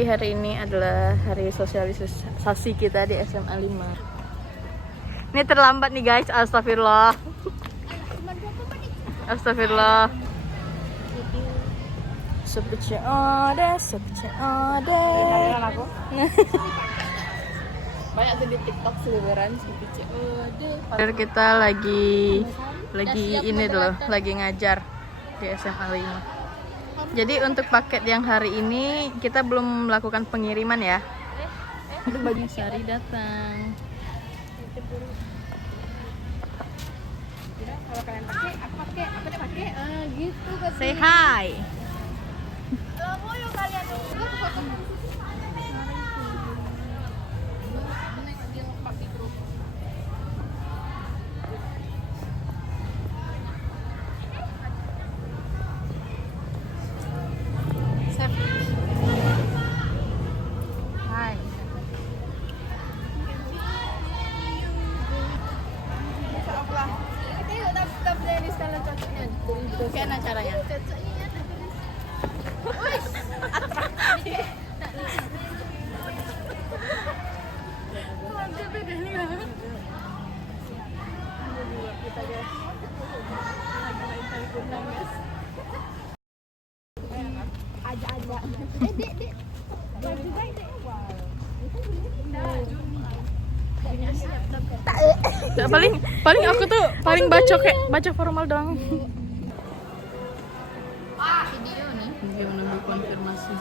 Jadi hari ini adalah hari sosialisasi kita di SMA 5. Ini terlambat nih guys, astagfirullah. Astagfirullah. Sepece ode. Banyak tuh di TikTok seliweran sepece ode. Kita lagi ini dulu, lagi ngajar di SMA 5. Jadi untuk paket yang hari ini kita belum melakukan pengiriman ya. Aduh, baju Sari datang. Kalau kalian pakai, aku pakai, aku tidak pakai, gitu kan. Say hi. Mau yuk kalian Kayak acaranya. Paling aku tuh paling baca formal doang. video nih. Dia menunggu konfirmasi.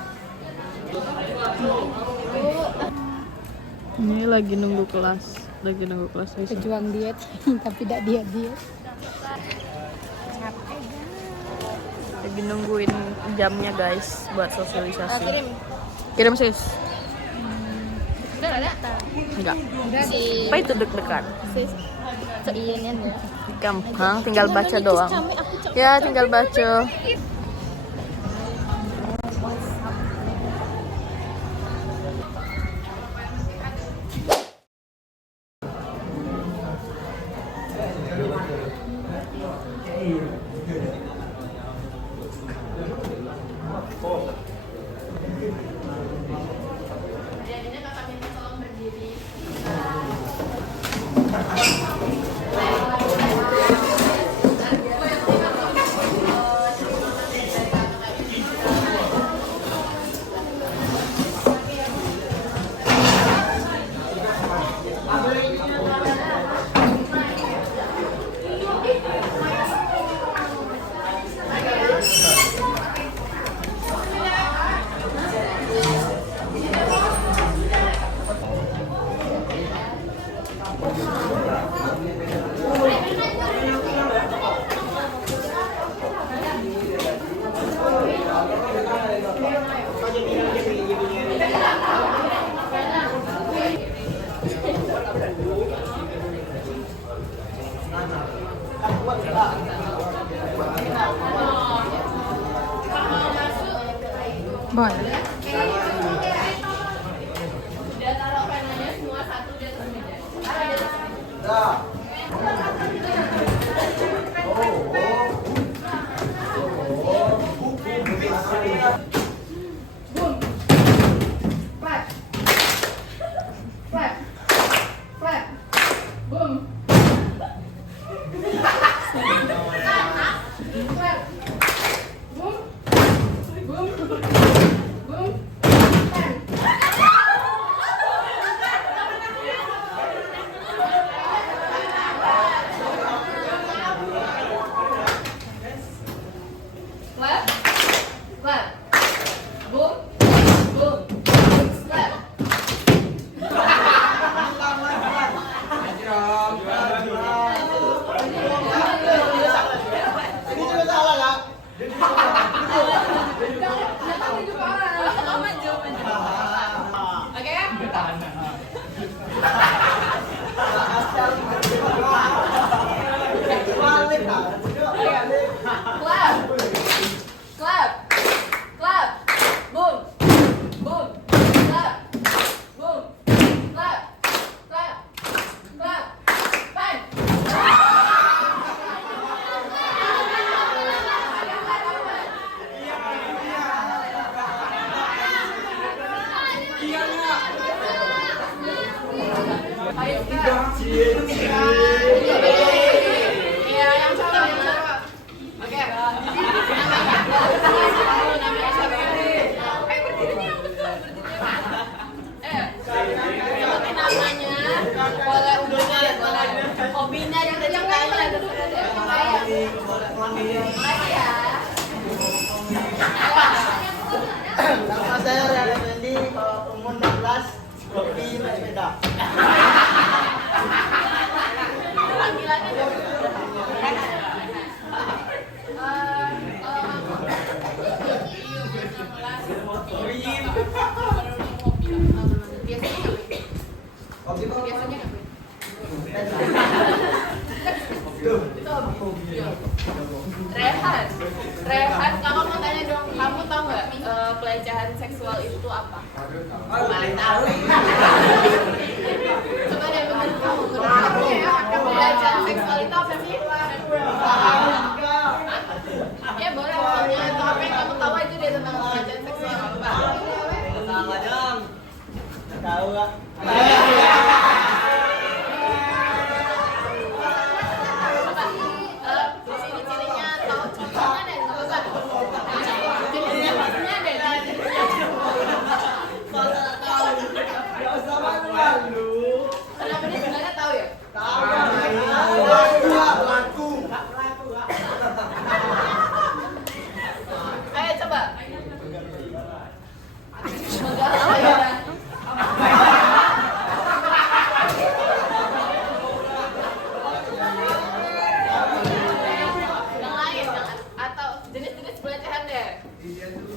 Ini lagi nunggu kelas besok. Pejuang diet tapi tidak diet. Lagi nungguin jamnya guys buat sosialisasi. Kirim sis. Udah ada? Enggak. Udah di Apa itu deg-degan? Ian ya. Gampang, tinggal baca doang. Ya, tinggal baca. Iya, yang cowok, yang cowok. Oke. Namanya siapa? Berdiri yang betul, sebutin namanya. Boleh umurnya, boleh hobinya, cita-citanya. Ya. Nama saya Rian Effendi, umur 16, hobi naik sepeda. Panggilannya dong. Biasanya Rehan, kamu mau tanya dong, kamu tahu nggak pelecehan seksual itu apa? Nggak tahu. Coba deh menurut kamu, pelecehan seksual itu apa sih? Ya boleh tanya, itu apa yang kamu tahu aja deh tentang pelecehan seksual apa? Sama dong. Tahu nggak? Ciri-cirinya tahu contohnya deh, nggak apa-apa. Jenisnya pastinya deh. Nggak usah malu-malu. Kenapa dia sebenarnya tahu ya? Tahu. Laku. Ayo coba. Enggak tahu ya. Yang lain, atau jenis-jenis pelecehan deh.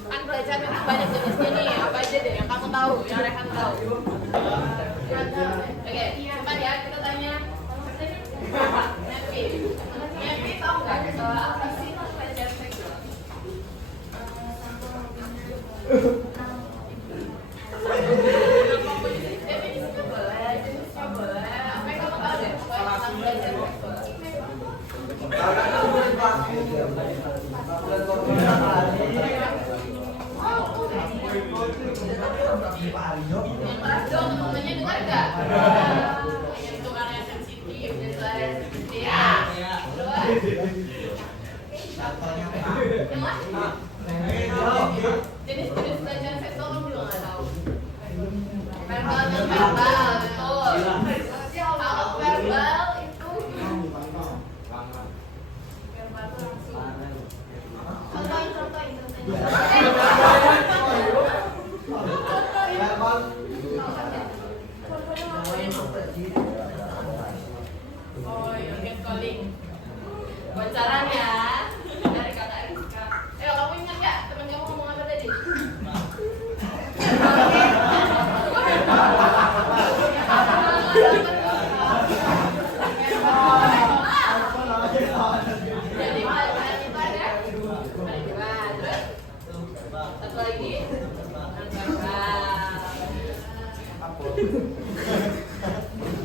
Kan pelecehan itu banyak jenisnya nih. Apa aja deh yang kamu tahu, yang Rehan tahu. Oke, cuman ya kita tanya. Nevi tahu nggak apa sih pelecehan seksual? Definisinya boleh, jenisnya boleh. Apa yang kamu tahu deh? Pokoknya tentang pelecehan seksual. Yang keras dong, temen-temennya dengar nggak? Yang itu kan yang sensitif, dan suara yang sensitif. Ya. Jenis-jenis pelecehan seksual kamu juga nggak tahu. Verbal dan verbal, betul. Kalau verbal itu contohin. Oh, you're calling. Bocoran ya dari kakak Rizka. Kamu ingat nggak teman kamu ngomong apa tadi? Jadi pelecehan itu ada dua. Terus satu lagi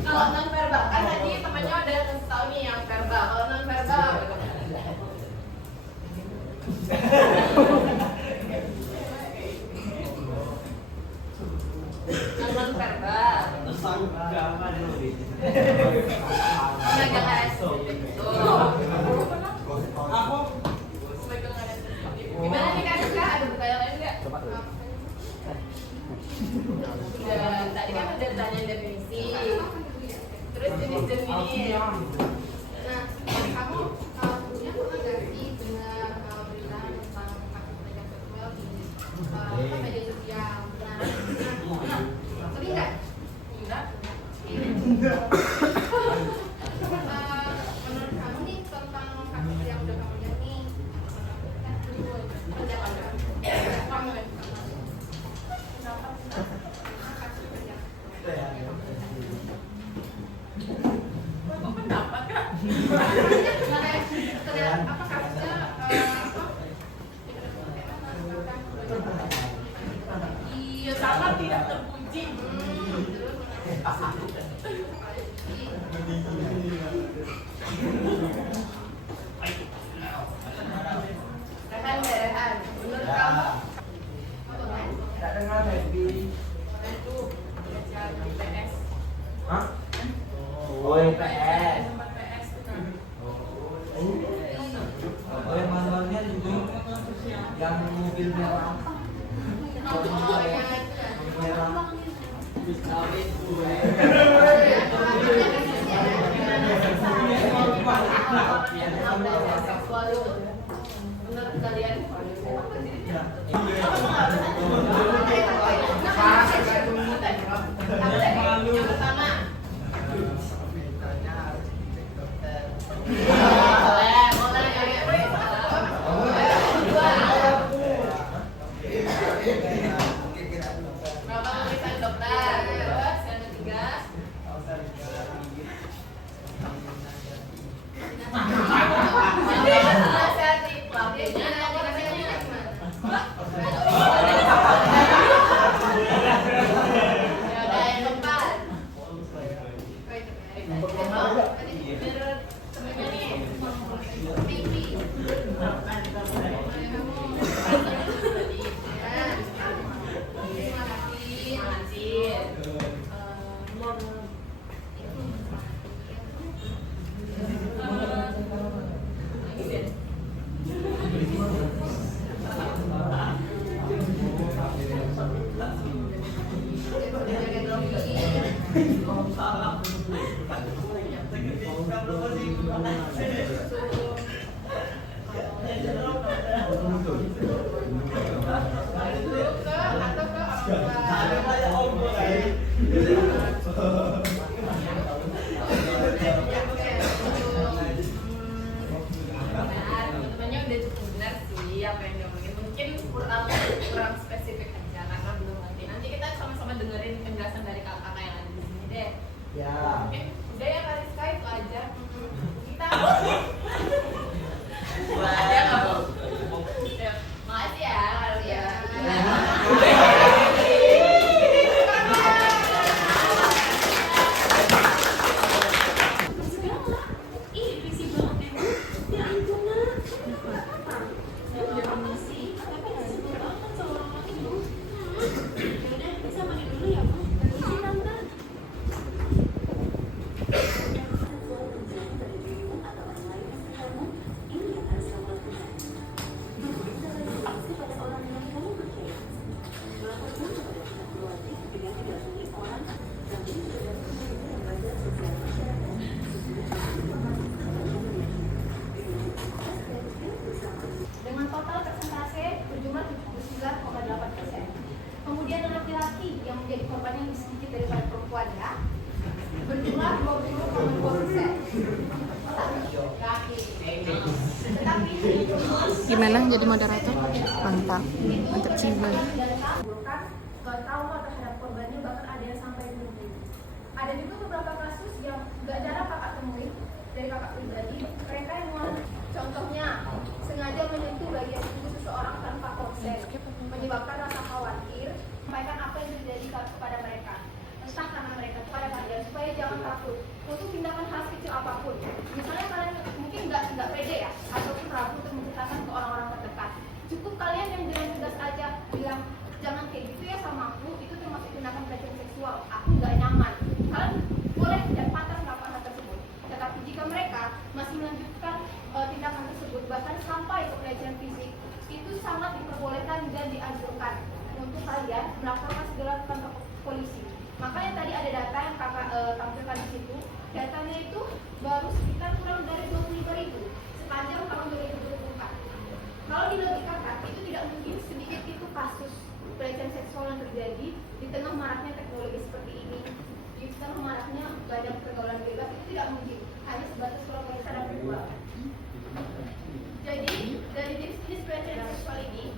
kalau non verbal kan tadi temannya udah kasih tahu nih yang verbal. Kalau non verbal apa tuh? Non verbal. Megang RS. Gimana nih Kak Rizka? Ada pertanyaan lain nggak? Tadi kan udah tanya definisi. Terus jenis-jenis. Nah, kamu punya pernah nggak sih dengar berita tentang kasus pelecehan seksual di media sosial? Sering nggak? Enggak. Menurut kamu nih tentang kasus yang udah kamu lihat nih, kamu ya? Kok pendapat Kak? Apa kasusnya? Iya, sangat tidak terpuji. Rehan, menurut kamu? Tak dengar Happy. Itu pelecehan IPS. Hah? PS. Oh, yang manualnya itu yang mobil merah. Merah. Menurut kalian yang pertama berapa pemeriksaan dokter? Terus yang ketiga teman-temannya udah cukup benar sih apa yang diomongin, mungkin kurang spesifik aja karena belum ngerti. Nanti kita sama-sama dengerin penjelasan dari kakak yang ada di sini deh. Ya. Oke, udah ya Kak Rizka, itu aja. Kita ada nggak Bu? Ya, makasih ya kalian. Dengan total persentase berjumlah 79,8%. Kemudian laki-laki yang menjadi korban yang sedikit daripada perempuan ya, berjumlah 20,2%. Tetapi Gimana jadi moderator? Mantap. Mantap ciba. trauma terhadap korbannya, bahkan ada yang sampai bunuh diri. Ada juga beberapa kasus yang gak jarang kakak temui dari kakak pribadi, mereka yang contohnya sengaja menyentuh bagian tubuh seseorang tanpa konsen, menyebabkan rasa khawatir, sampaikan apa yang terjadi kepada mereka, entah karena mereka kepada kalian supaya jangan takut untuk tindakan hal kecil apapun. Misalnya kalian mungkin nggak pede ya, ataupun ragu untuk menceritakan ke orang-orang terdekat. Cukup kalian yang dengan tegas aja bilang jangan kayak gitu ya sama aku, itu termasuk tindakan pelecehan seksual, aku nggak nyaman. Kalian boleh dan pantas melakukan hal tersebut. Tetapi jika mereka masih melanjutkan tindakan tersebut, bahkan sampai ke pelecehan fisik, itu sangat diperbolehkan dan dianjurkan untuk kalian melakukan segala kantor polisi. Makanya tadi ada data yang kakak tampilkan di situ. Datanya itu baru sekitar kurang dari 25.000 sepanjang tahun 2024. Kalau dilogikakan, itu tidak mungkin sedikit itu kasus pelecehan seksual yang terjadi di tengah maraknya teknologi seperti ini, di tengah maraknya banyak pergaulan bebas, itu tidak mungkin hanya sebatas promosi dan berdua. Jadi dari jenis pelecehan seksual ini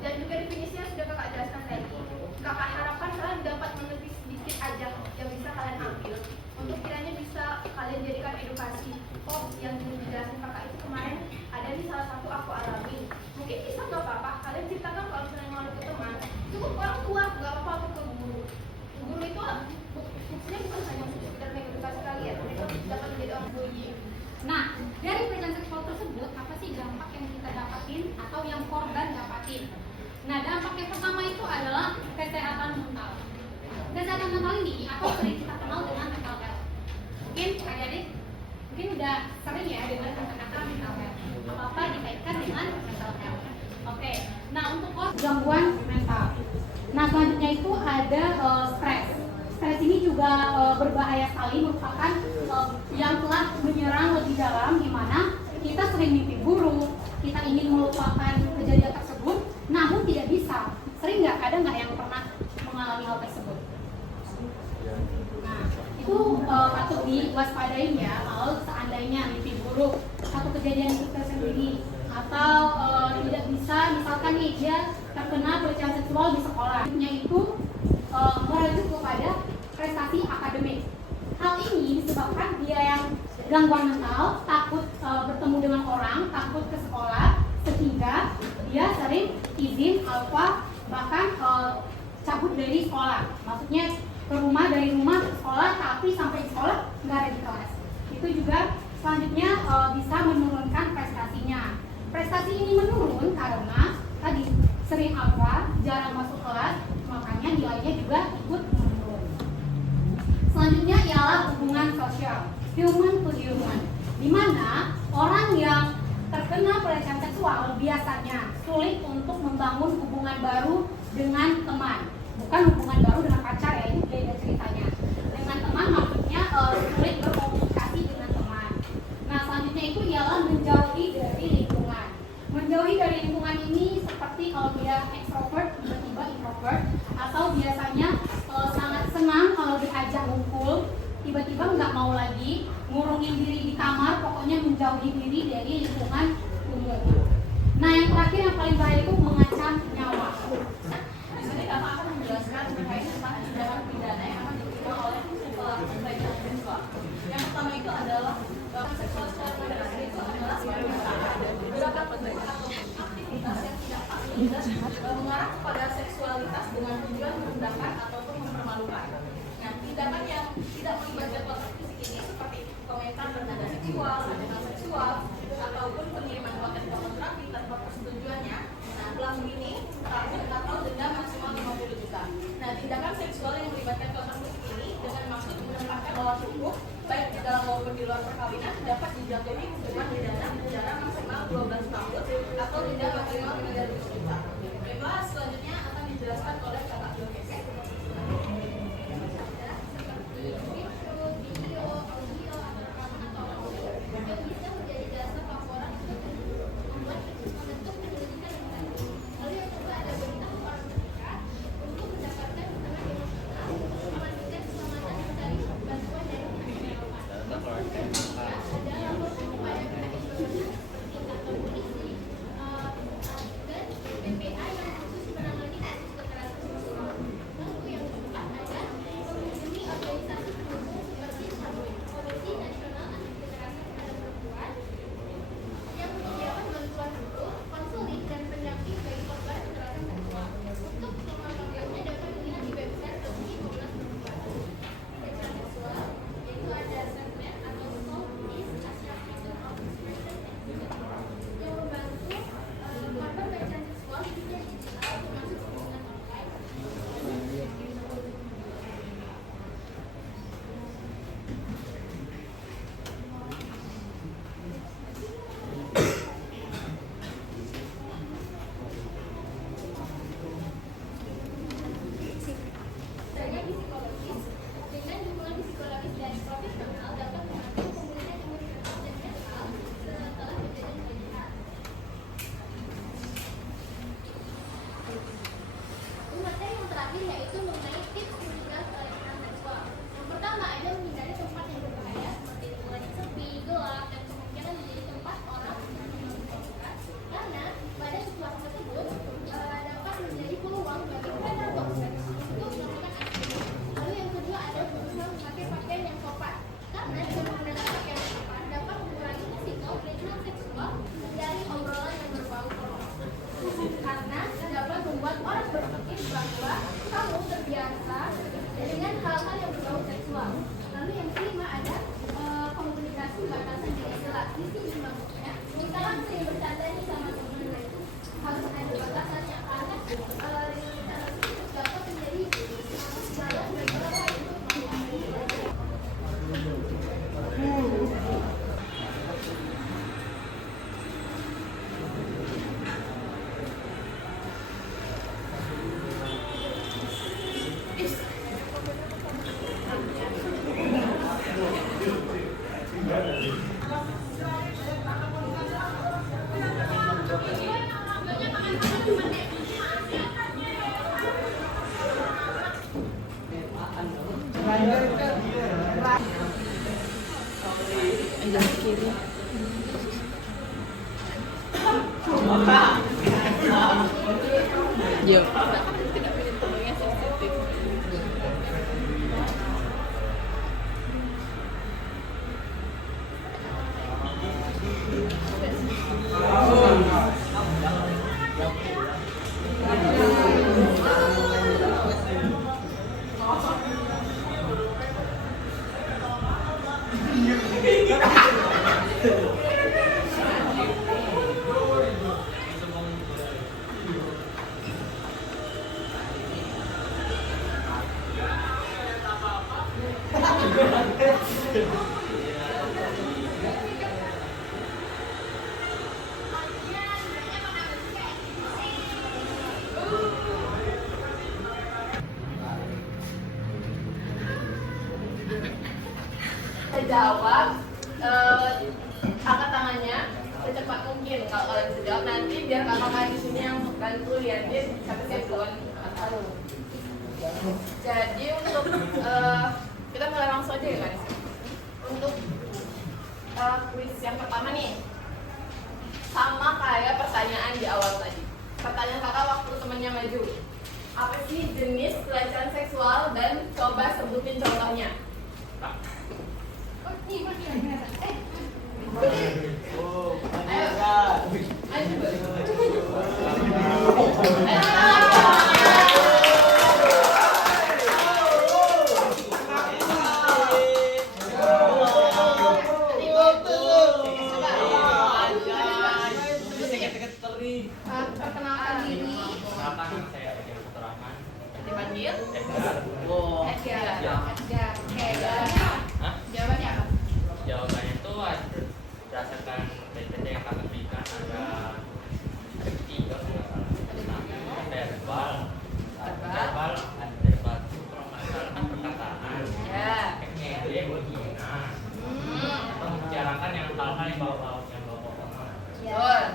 dan juga definisinya sudah kakak jelaskan tadi, kakak harapkan kalian dapat mengerti sedikit aja yang bisa kalian ambil untuk kiranya bisa kalian jadikan edukasi. Oh, yang dijelaskan kakak itu kemarin ada di salah satu aku alami. Mungkin bisa nggak apa-apa kalian ceritakan kalau misalnya malu ke teman, cukup orang tua, nggak apa-apa untuk ke guru. Guru itu fungsinya bukan hanya untuk sekedar mengedukasi kalian, mereka dapat menjadi orang bunyi. Nah, dari pelecehan seksual tersebut, apa sih dampak yang kita dapatin atau yang korban dapatin? Nah, dampak yang pertama itu adalah kesehatan mental. Kesehatan mental ini atau sering kita kenal dengan mental health. Mungkin adik-adik sering ya dengan kata-kata mental health. Apa-apa dikaitkan dengan mental health. Oke, nah untuk gangguan mental. Nah selanjutnya itu ada stres. Stres ini juga berbahaya sekali, merupakan yang telah menyerang lebih dalam, di mana kita sering mimpi buruk, kita ingin melupakan kejadian tersebut, namun tidak bisa. Sering nggak? Ada nggak yang pernah mengalami hal tersebut? Nah, itu patut diwaspadain ya. Kalau seandainya mimpi buruk, satu kejadian itu tersendiri, atau tidak bisa, misalkan nih dia terkena pelecehan seksual di sekolah, itu merujuk kepada prestasi akademik. Hal ini disebabkan dia yang gangguan mental, takut bertemu dengan orang, takut ke sekolah, sehingga dia sering izin alfa, bahkan cabut dari sekolah. Maksudnya dari rumah ke sekolah, tapi sampai di sekolah nggak ada di kelas. Itu juga selanjutnya bisa menurunkan prestasinya. Prestasi ini menurun karena tadi sering alfa, jarang masuk kelas, makanya nilainya juga ikut menurun. Selanjutnya ialah hubungan sosial, human to human, di mana orang yang terkena pelecehan seksual biasanya sulit untuk membangun hubungan baru dengan teman. Bukan hubungan baru dengan pacar ya, ini beda ceritanya. Dengan teman maksudnya sulit berkomunikasi dengan teman. Nah selanjutnya itu ialah menjauhi dari lingkungan. Menjauhi dari lingkungan ini seperti kalau dia extrovert tiba-tiba introvert, atau biasanya sangat senang kalau diajak ngumpul, tiba-tiba nggak mau lagi, ngurungin diri di kamar, pokoknya menjauhi diri dari lingkungan umum. Nah yang terakhir yang paling bahaya itu mengancam nyawa. Di sini Kakak akan menjelaskan terkait tentang tindakan pidana yang akan diterima oleh pelaku pelecehan seksual. Yang pertama itu adalah pelecehan seksual secara federasi itu adalah beberapa aktivitas yang tidak pasti dan mengarah kepada seksualitas dengan tujuan merendahkan ataupun mempermalukan. Nah, tindakan yang tidak melibatkan kontak fisik ini seperti komentar bernada seksual, ajakan seksual, ataupun pengiriman konten pornografi tanpa persetujuannya. Nah, pelaku ini target atau denda maksimal 50 juta. Nah, tindakan seksual yang melibatkan kontak fisik ini dengan maksud menempatkan alat hukum baik di dalam maupun di luar perkawinan dapat dijatuhi hukuman pidana penjara maksimal 12 tahun atau denda maksimal 300 juta. Baiklah, selanjutnya akan dijelaskan oleh Kakak Jokes. Aja kiri. Yuk. Jawab, angkat tangannya secepat mungkin. Kalau kalian bisa jawab nanti biar kakak di sini yang bantu liatin sampai saya duluan. Jadi untuk kita mulai langsung aja ya guys. Untuk kuis yang pertama nih, sama kayak pertanyaan di awal tadi. Pertanyaan kakak waktu temennya maju, apa sih jenis pelecehan seksual dan coba sebutin contohnya. Perkenalkan diri. Dipanggil? Edgar. Oke, jawabannya apa? Jawabannya itu berdasarkan PPT yang kami berikan ada 3 verbal, ada debat itu kalau nggak salah kan perkataan, Ya. ngede, menghina, atau membicarakan yang hal-hal yang bau-bau banget.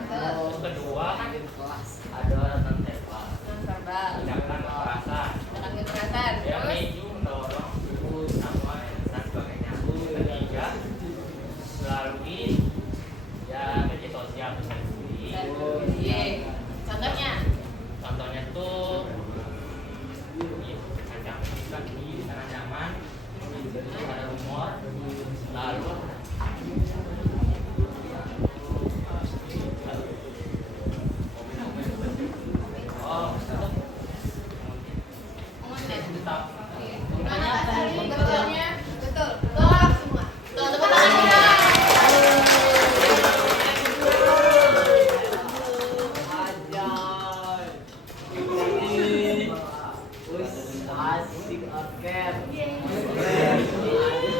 Terus kedua ada non verbal, Verbal. tindakan kekerasan, Dengan kekerasan. ya Terus meju, mendorong, pukul, sama dan sebagainya. Ketiga melalui ya media sosial sendiri. Iya. Contohnya? Contohnya tuh ancaman, ada rumor, lalu tetap Gimana Kak Sari? Betulnya? Betul. Tolak semua. Tuh, tepuk tangan kita.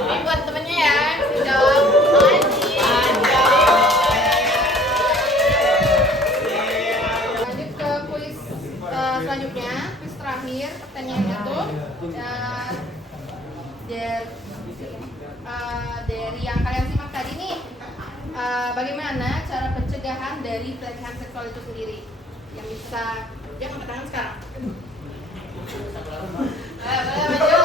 Ini buat temennya ya, yang bisa jawab. Lanjut ke kuis selanjutnya, kuis terakhir. Pertanyaannya tuh dari yang kalian simak tadi nih, bagaimana cara pencegahan dari pelecehan seksual itu sendiri? Yang bisa dia angkat tangan sekarang. Boleh maju.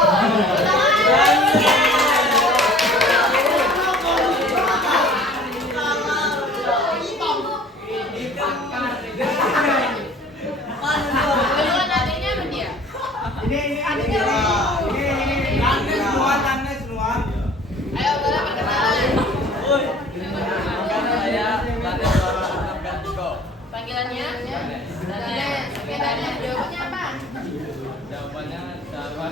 Duluan adiknya sama dia. Adiknya ayo boleh perkenalan. Panggilannya? Danes. Oke, Danes. Jawabannya apa? jawabannya sama.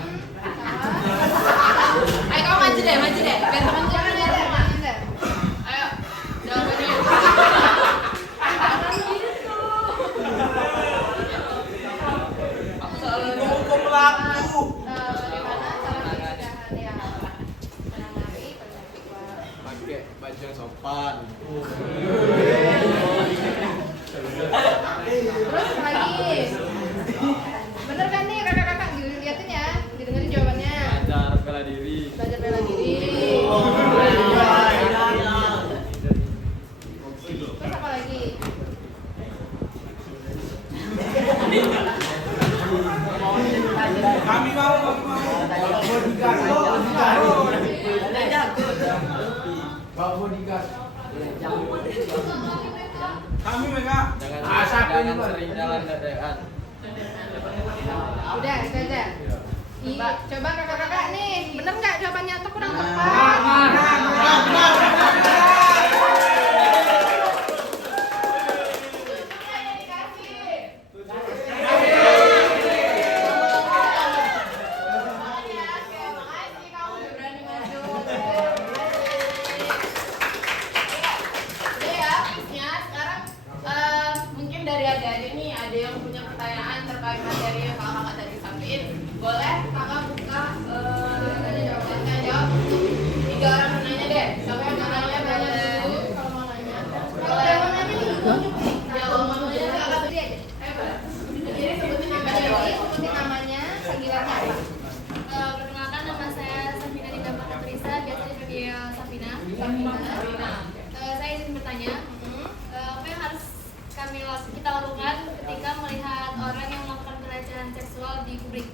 Ayo kamu maju deh. Biar teman-teman lihat semua. Ayo, jawabannya. Bagaimana cara pencegahan ya? Menangani pelecehan. Pakai baju yang sopan. Terus apa lagi? Bener kan nih kakak-kakak, liatin ya, didengerin jawabannya. Belajar bela diri. Belajar bela diri. Terus apa lagi? Kami mau. Kami mereka. Jangan sering jalan dadekan. Udah, itu aja. Coba kakak-kakak nih, bener nggak jawabannya atau kurang tepat? Oke ya, ya sekarang mungkin dari adik-adik nih ada yang punya pertanyaan terkait materi yang kakak tadi sampaikan, boleh kakak buka tanya jawab untuk 3 orang penanya deh. Siapa yang mau nanya banyak dulu kalau mau nanya. Kalau yang mau nanya dulu. Ya kalau mau nanya kakak tadi aja. Jadi sebutin namanya, panggilannya apa? Perkenalkan, nama saya Safina Dinda Patrisa, biasa dipanggil Safina. Saya izin bertanya, apa yang harus kita lakukan ketika melihat orang yang melakukan pelecehan seksual di publik?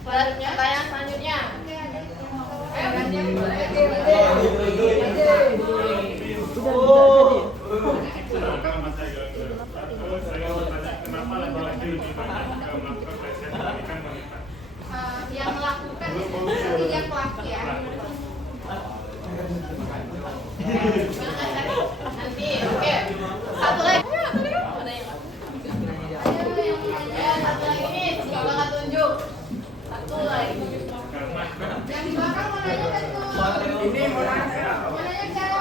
Pertanyaan selanjutnya. Kenapa laki-laki lebih banyak melakukan pelecehan dibandingkan wanita? Yang melakukan itu yang pelaku ya. Nanti, oke. Satu lagi. Satu lagi nih, coba kakak tunjuk. Satu lagi. Yang di belakang mau nanya kan tuh? Ini mau nanya. Mau nanya nggak?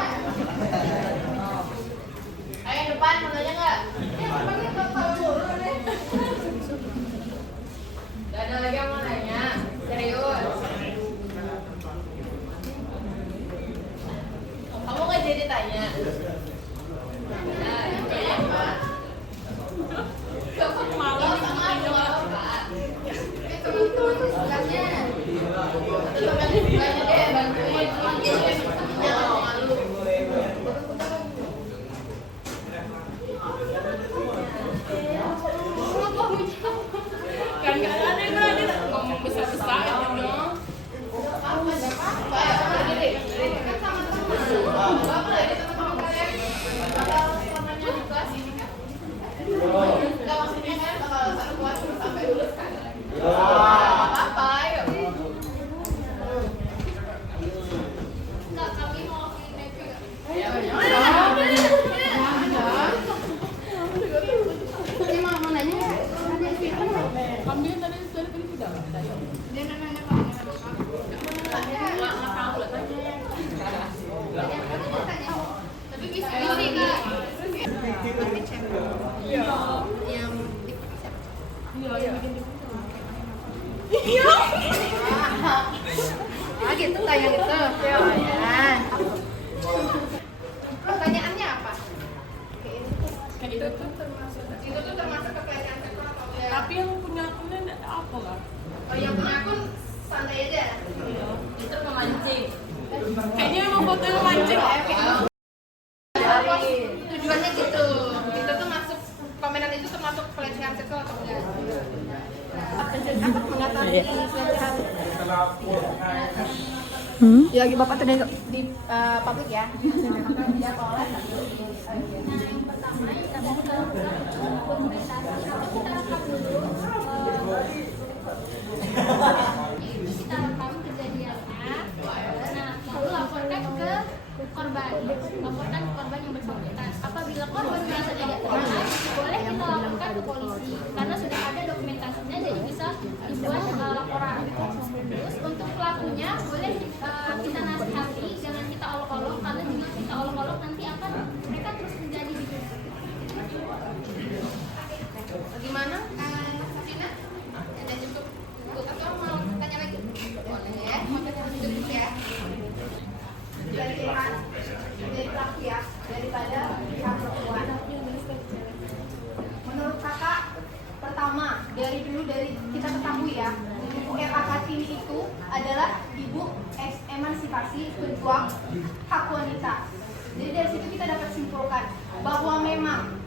Ayo depan mau nanya nggak? Depannya kalau dulu deh. Gak ada lagi yang mau nanya. Serius. Kamu nggak jadi tanya? Nah, ya, Pak. Kamu malu sama aku Pak. Teman-teman sebelahnya. Teman-teman sebelahnya deh bantuin. Jangan malu. Kan nggak ada yang berani ngomong besar-besar ya dong. Apa ada apa? Ayo diri. Kan sama-sama. Apa lagi teman-teman kalian? Bakal selamanya di kelas ini kan? Enggak maksudnya kan bakal satu kelas sampai lulus kan? Apa? Ayo. Enggak, kami mau feedback juga. Ini mau nanya nggak? Ada yang speaker nggak? Dia nanya kamu. Tapi bisa sih, Kak. Ah gitu tanya gitu. Ya. Pertanyaannya apa? Itu tuh termasuk kepelecehan seksual atau enggak? Tapi yang punya akunnya apa lah? Oh yang punya akun santai aja. Itu memancing. Kayaknya emang foto yang memancing. Tujuannya gitu. Itu tuh masuk komenan itu termasuk pelecehan seksual atau enggak? Apa mengatasi pelecehan? Ya Bapak tadi di publik ya. Yang pertama yang kami lakukan dokumentasi itu kita rekam dulu. Itu kita rekam kejadiannya. Nah, lalu laporkan ke korban. Laporkan ke korban yang bersangkutan. Apabila korban merasa tidak tenang, boleh kita laporkan ke polisi karena sudah ada dokumentasinya, jadi bisa dibuat laporan. Terus untuk pelakunya boleh kita nasihati, jangan kita olok-olok karena jika kita olok-olok nanti akan mereka terus menjadi gitu. Bagaimana? Safina? Ada cukup atau mau tanya lagi? Boleh ya. Mau tanya dulu ya. Dari pelaku ya, daripada pihak perempuan. Menurut kakak, pertama dari kita ketahui ya, Ibu R.A. Kartini itu adalah ibu emansipasi pejuang hak wanita. Jadi dari situ kita dapat simpulkan bahwa memang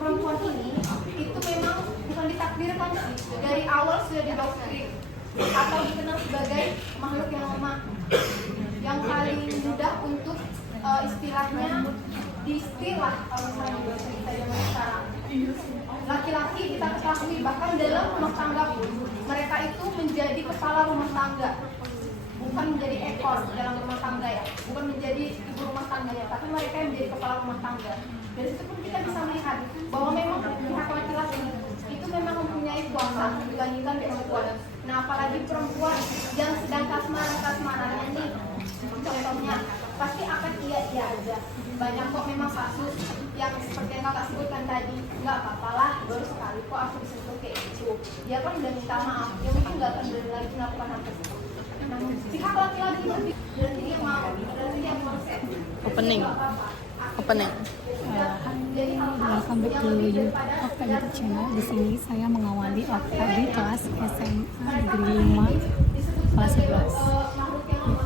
perempuan ini itu memang bukan ditakdirkan sih, dari awal sudah didoktrin atau dikenal sebagai makhluk yang lemah, yang paling mudah untuk istilahnya diistilah kalau misalnya di bahasa kita zaman sekarang. Laki-laki kita ketahui bahkan dalam rumah tangga pun mereka itu menjadi kepala rumah tangga, bukan menjadi ekor dalam rumah tangga ya, bukan menjadi ibu rumah tangga ya, tapi mereka yang menjadi kepala rumah tangga. Dari situ pun kita bisa melihat bahwa memang pihak laki-laki itu memang mempunyai kuasa dibandingkan perempuan. Nah, apalagi perempuan yang sedang kasmaran-kasmarannya nih, contohnya pasti akan iya aja. Banyak kok memang kasus yang seperti yang kakak sebutkan tadi, nggak apa-apa lah, baru sekali kok aku disentuh kayak gitu. Dia kan udah minta maaf, dia mungkin nggak akan berani lagi melakukan hal tersebut. Namun pihak laki-laki berarti dia mau, berarti dia konsep. Opening. Welcome back to Okta YouTube channel. Di sini saya mengawali Okta di kelas SMA Negeri 5 kelas 11.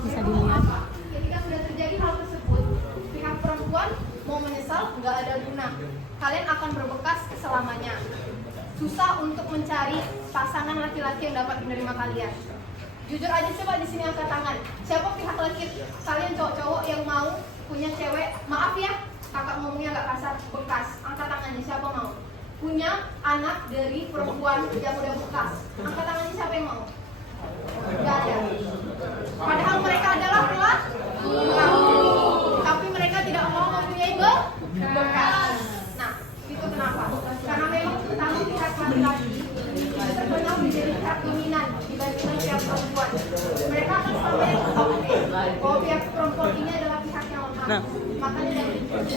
Bisa dilihat. Ketika sudah terjadi hal tersebut, pihak perempuan mau menyesal nggak ada guna. Kalian akan berbekas selamanya. Susah untuk mencari pasangan laki-laki yang dapat menerima kalian. Jujur aja, coba di sini angkat tangan. Siapa pihak laki kalian cowok-cowok yang mau punya cewek? Maaf ya, kakak ngomongnya agak kasar, bekas. Angkat tangannya, siapa mau? Punya anak dari perempuan yang udah bekas. Angkat tangannya, siapa yang mau? Gak ada. Padahal mereka adalah pelaku, tapi mereka tidak mau mempunyai bekas. Nah, itu kenapa? Karena memang pertama pihak laki-laki terkenal menjadi pihak dominan dibandingkan pihak perempuan. Mereka akan selalu mengakui bahwa pihak perempuan ini adalah pihak yang lemah. Makanya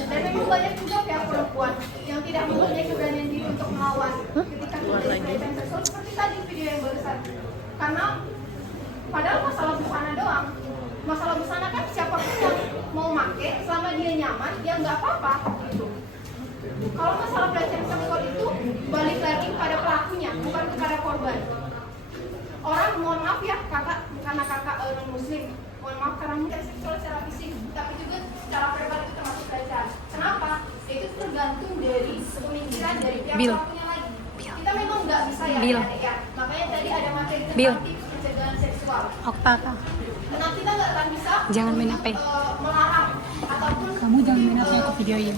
dan memang banyak juga pihak perempuan yang tidak mempunyai keberanian diri untuk melawan ketika terjadi pelecehan seksual seperti tadi video yang barusan. Karena padahal masalah busana doang. Masalah busana kan siapapun yang mau pakai selama dia nyaman, ya nggak apa-apa gitu. Kalau masalah pelecehan seksual itu balik lagi pada pelakunya, bukan kepada korban. Orang, mohon maaf ya kakak, karena kakak non muslim, mohon maaf karena mungkin seksual secara fisik, tapi juga secara verbal itu termasuk pelecehan. Kenapa? Itu tergantung dari pemikiran dari pihak pelakunya lagi. Kita memang nggak bisa ya, ya. Makanya tadi ada materi tentang tips pencegahan seksual. Okta, Nah, kita nggak akan bisa jangan main HP. Melarang ataupun Kamu jangan main HP, aku videoin.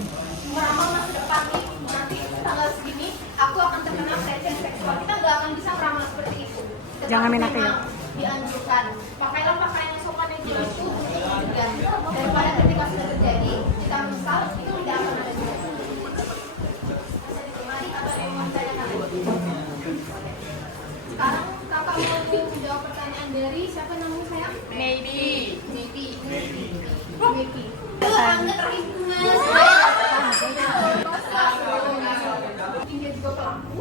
meramal masa depan nih, nanti tanggal segini aku akan terkena pelecehan seksual. Kita nggak akan bisa meramal seperti itu. Tetapi Jangan main HP ya. memang dianjurkan pakailah pakaian yang sopan yang jelas itu untuk mencegah daripada ketika sudah terjadi kita menyesal itu tidak akan ada juga. Bisa ditemani atau yang mau ditanyakan lagi? Sekarang kakak mau menjawab pertanyaan dari siapa namanya saya? Maybe. Sangat terhipnotis. Dia juga pelaku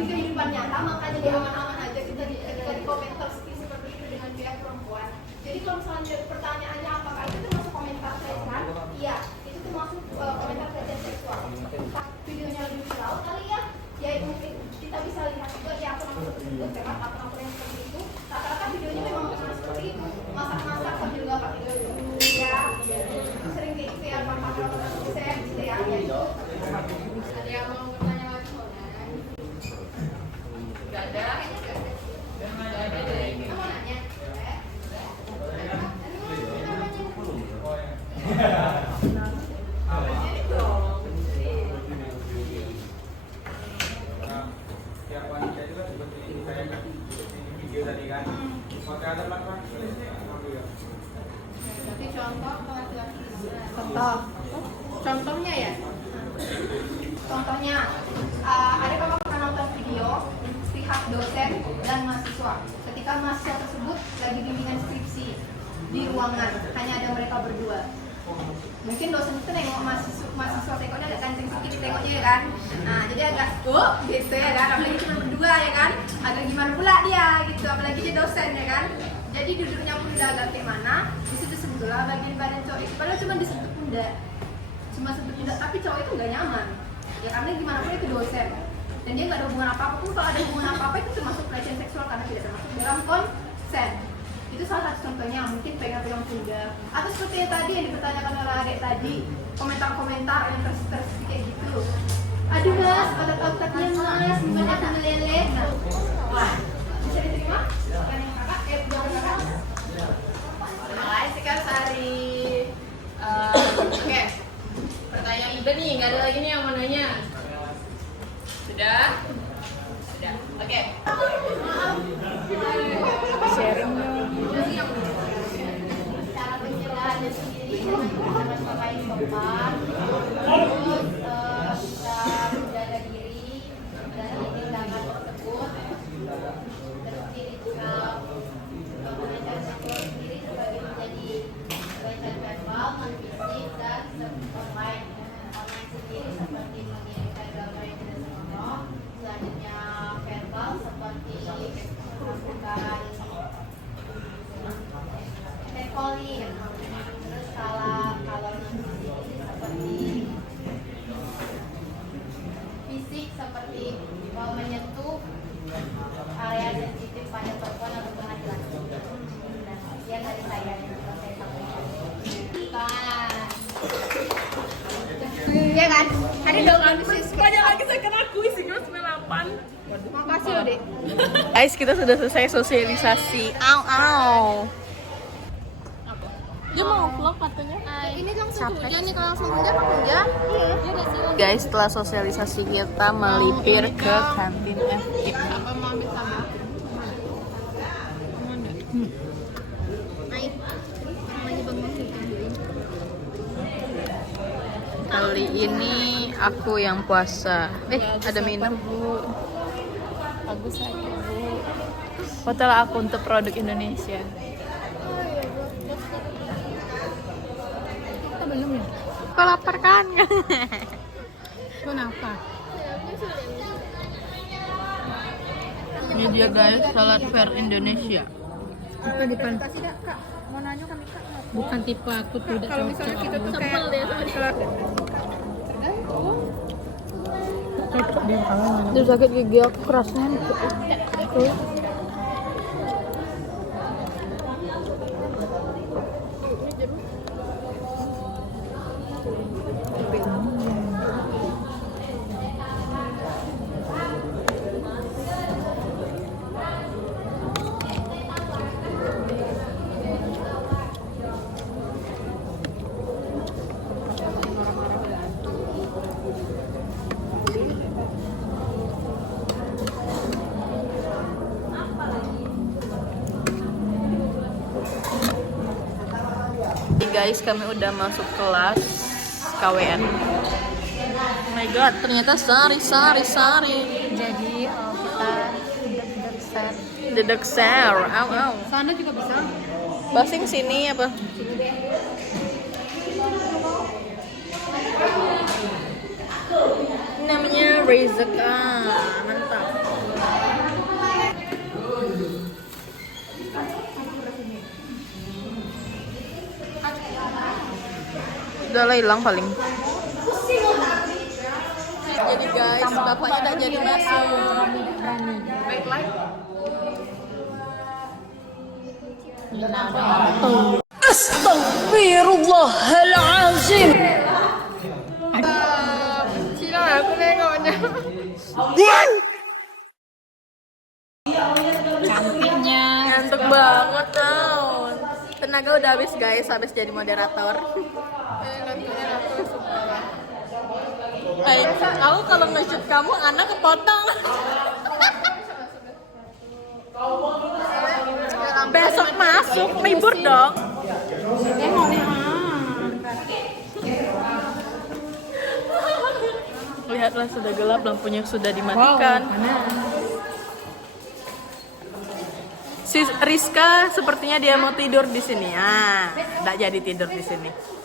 di kehidupan nyata, makanya dia aman-aman aja kita di komentar seperti itu dengan pihak perempuan. Jadi kalau misalnya pertanyaannya apakah itu termasuk komentar pelecehan? Iya, itu termasuk komentar pelecehan seksual. Videonya lebih viral kali ya, ya mungkin kita bisa lihat juga di akun tersebut, memang akun yang seperti itu. Rata-rata videonya memang seperti itu, masak-masak sambil nggak pakai baju, ya sering kayak gitu ya, pakai saya gitu ya, ya itu. Ada yang mau bertanya lagi mau nggak ada. Nggak ada deh. Kita mau nanya. Tiap wanita juga seperti saya di video tadi kan, pakai ada laki-laki Berarti contoh laki-laki. Contohnya ya. Contohnya ada kakak pernah nonton video pihak dosen dan mahasiswa. Ketika mahasiswa tersebut lagi bimbingan skripsi di ruangan, hanya ada mereka berdua. Mungkin dosen itu nengok mahasiswa tengoknya agak kancing sedikit tengoknya ya kan. Nah jadi agak gitu ya kan, apalagi cuma berdua ya kan, agak gimana pula dia gitu, apalagi dia dosen ya kan. Jadi duduknya pun udah agak kayak mana, disitu sebelah bagian badan cowok itu, padahal cuma disentuh pundak, cuma sentuh pundak, tapi cowok itu nggak nyaman. Ya karena gimana pun itu dosen, dan dia nggak ada hubungan apa-apa pun. Kalau ada hubungan apa-apa itu termasuk pelecehan seksual karena tidak termasuk dalam konsen. Itu salah satu contohnya, mungkin pegang-pegang pundak. Atau seperti yang tadi yang dipertanyakan oleh adik tadi, komentar-komentar yang terus kayak gitu. Aduh mas, otot-ototnya mas, gimana aku meleleh? Nah, wah, bisa bisa diterima? Pertanyaan kakak, jawaban kakak. Makasih Kak Sari. Oke. Pertanyaan Iba nih, nggak ada lagi nih yang mau nanya. Sudah? Sudah. Oke. Sharing dong. Cara pencegahannya sendiri dengan memakai sopan, terus bisa menjaga diri dari tindakan tersebut, terus diri juga mengajar sektor sendiri sebagai menjadi baik verbal, non fisik dan online. Online sendiri seperti mengirimkan gambar yang tidak senonoh, selanjutnya verbal seperti melakukan calling. Terus kalau seperti fisik seperti mau menyentuh area sensitif pada perempuan atau laki-laki. Dan sekian dari saya yang bisa saya sampaikan. Iya kan? Ada dong antusias. Banyak lagi saya kena kuis 98. Makasih loh, Dek. Guys, kita sudah selesai sosialisasi. Au. Dia mau vlog katanya. Ini langsung hujan nih, kalau langsung hujan mah hujan. Iya. Guys, setelah sosialisasi kita melipir ke kantin FKIP. Apa mau ambil tambah? Kali ini aku yang puasa. Ada minum. Bagus aja Bu. Fotolah aku untuk produk Indonesia. Kita belum ya? Kau lapar kan? Kenapa? Ini dia guys, salad fair Indonesia. Bukan bukan tipe aku tidak cocok. Kalau misalnya kita tuh sebel deh sama Dia sakit gigi aku kerasnya. Guys, kami udah masuk kelas KWN. Oh my god, ternyata sari. Jadi kita Dedek share. Au. sana juga bisa. Basing sini apa? Namanya Rizka. Mantap. Udah lah, hilang paling. Jadi guys, bapaknya udah jadi masuk. Baiklah. Astagfirullahaladzim. Cina aku nengoknya. Cantiknya. Ngantuk banget tau. Tenaga udah habis guys, habis jadi moderator. Aku kalau nge-shoot kamu, anak kepotong. Besok masuk, libur dong. Lihatlah, sudah gelap, lampunya sudah dimatikan. Si Rizka sepertinya dia mau tidur di sini. Nggak jadi tidur di sini.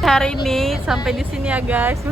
Hari ini sampai di sini ya guys.